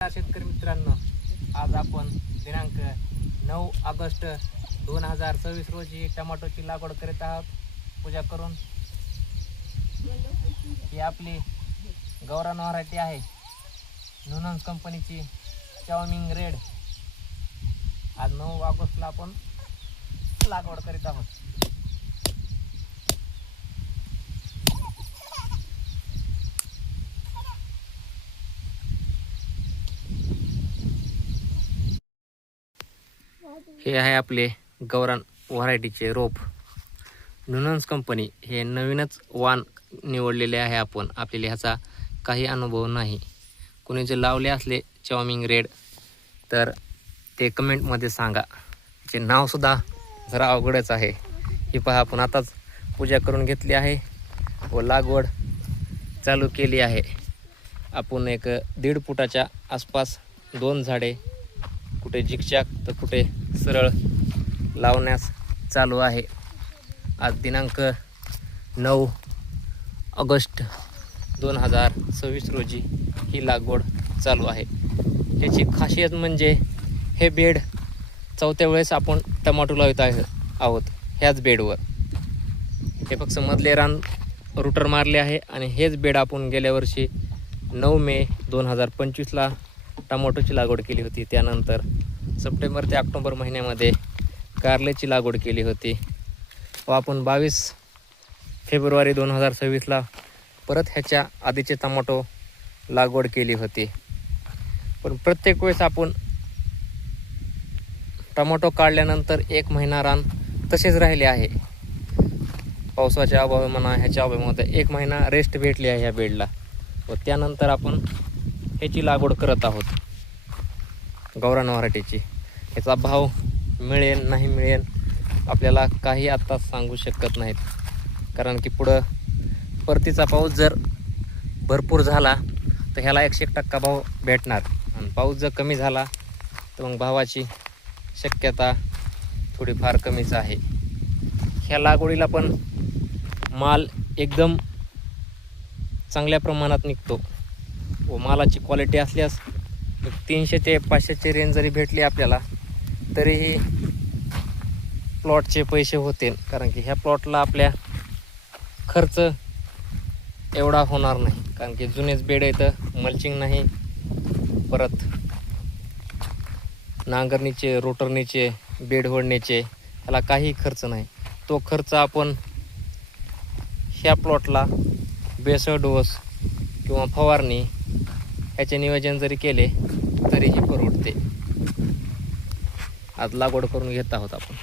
शेतकरी मित्रांनो, आज आपण दिनांक 9 ऑगस्ट 2026 रोजी टमाटोची लागवड करीत आहोत. पूजा करून ही आपली गौरान व्हरायटी आहे. नुनन्स कंपनीची चाओमिंग रेड. आज 9 ऑगस्टला आपण लागवड करीत आहोत. हे आहे आपले गौरान व्हरायटीचे रोप. नुनन्स कंपनी हे नवीनच वाण निवडलेले आहे. आपल्याला ह्याचा काही अनुभव नाही. कोणी जे लावले असले चाओमिंग रेड तर ते कमेंटमध्ये सांगा. जे नावसुद्धा जरा अवघडच आहे. ही पहा, आपण आताच पूजा करून घेतली आहे व लागवड चालू केली आहे. आपण एक 1.5 फुटाच्या आसपास 2 झाडे, कुठे झिकझॅक तर कुठे सरळ लावण्यास चालू आहे. आज दिनांक 9 ऑगस्ट 2026 रोजी ही लागवड चालू आहे. याची खासियत म्हणजे हे बेड 4थ्या वेळेस आपण टमाटो लावत आहोत ह्याच बेडवर. हे फक्त मधले रान रूटर मारले आहे आणि हेच बेड आपण गेल्या वर्षी 9 मे 2025ला टमाटोची लागवड केली होती. त्यानंतर सप्टेंबर ते ऑक्टोबर महिन्यामध्ये कारल्याची लागवड केली होती व आपण 22 फेब्रुवारी 2026ला परत ह्याच्या आधीचे टमाटो लागवड केली होती. पण प्रत्येक वेळेस आपण टमाटो काढल्यानंतर 1 महिना रान तसेच राहिले आहे. पावसाच्या अभावी म्हणा, ह्याच्या अभावामध्ये 1 महिना रेस्ट भेटली आहे ह्या बेडला व त्यानंतर आपण ह्याची लागवड करत आहोत गौरान व्हरायटीची. याचा भाव मिळेल नाही मिळेल आपल्याला काही आत्ता सांगू शकत नाहीत, कारण की पुढं परतीचा पाऊस जर भरपूर झाला तर ह्याला 100% भाव भेटणार आणि पाऊस जर कमी झाला तर मग भावाची शक्यता थोडीफार कमीच आहे. ह्या लागवडीला पण माल एकदम चांगल्या प्रमाणात निघतो व मालाची क्वालिटी असल्यास 300 ते 500ची रेंज जरी भेटली आपल्याला तरीही प्लॉटचे पैसे होतील, कारण की ह्या प्लॉटला आपल्या खर्च एवढा होणार नाही, कारण की जुनेच बेड येतं, मल्चिंग नाही, परत नांगरणीचे रोटरनीचे बेड होडण्याचे ह्याला काही खर्च नाही. तो खर्च आपण ह्या प्लॉटला बेसळ डोस किंवा फवारणी ह्याचे नियोजन जरी केले तरीही परवडते. आज लागवड करून घेत आहोत आपण.